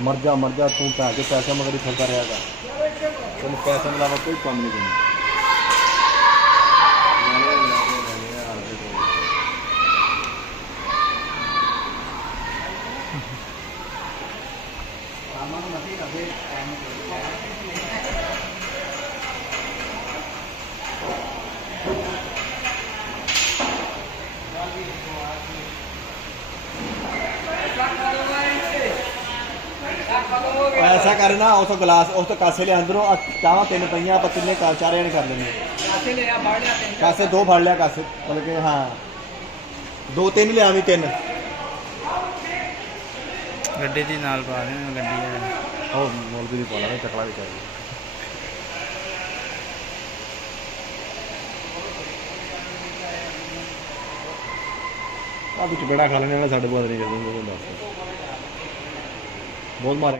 मर जा तू भैन के पैसे मगर फिरता रहेगा तेन पैसे के अलावा कोई काम नहीं करना ऐसा करना उस गिलास उस कासे ले अंदरों चाह तीन पईया आप तिने चार जने कर लेने कासे दो फड़ लिया कासे मतलब कि हाँ दो तीन लिया भी तीन गड्डी दी नाल पा दे गड्डी है ओ मौलवी दी पा ला चकला भी चाहिए आ चपेड़ा खा लेने साढ़े बहुत नहीं बहुत मारे